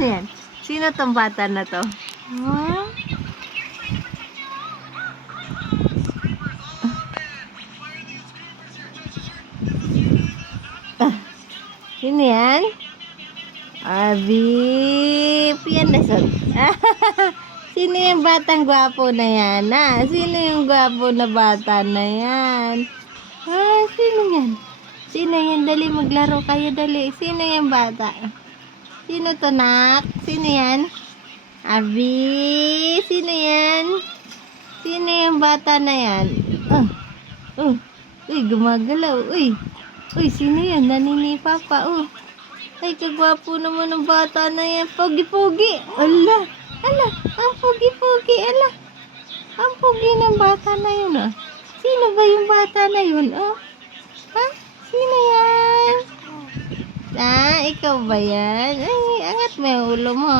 Ano yan? Sino tong bata na to? Huh? Sino yan? Abi, piyanasot. Sino yung batang gwapo na yan? Sino yung gwapo na bata na yan? Sino yan? Sino yan? Dali, maglaro kayo, dali. Sino yung bata? Sino to, nak? Sino yan? Abi, sino yan? Sino yung bata na yan? Uy, gumagalaw. Uy, sino yan? Naninipa pa, Ay, kagwapo naman ng bata na yan. Pogi-pogi. Ala, ang pogi-pogi. Ala, ang pogi ng bata na yun, Sino ba yung bata na yun, Sino yan? Ikaw ba yan? Ay, angat mo yung ulo mo.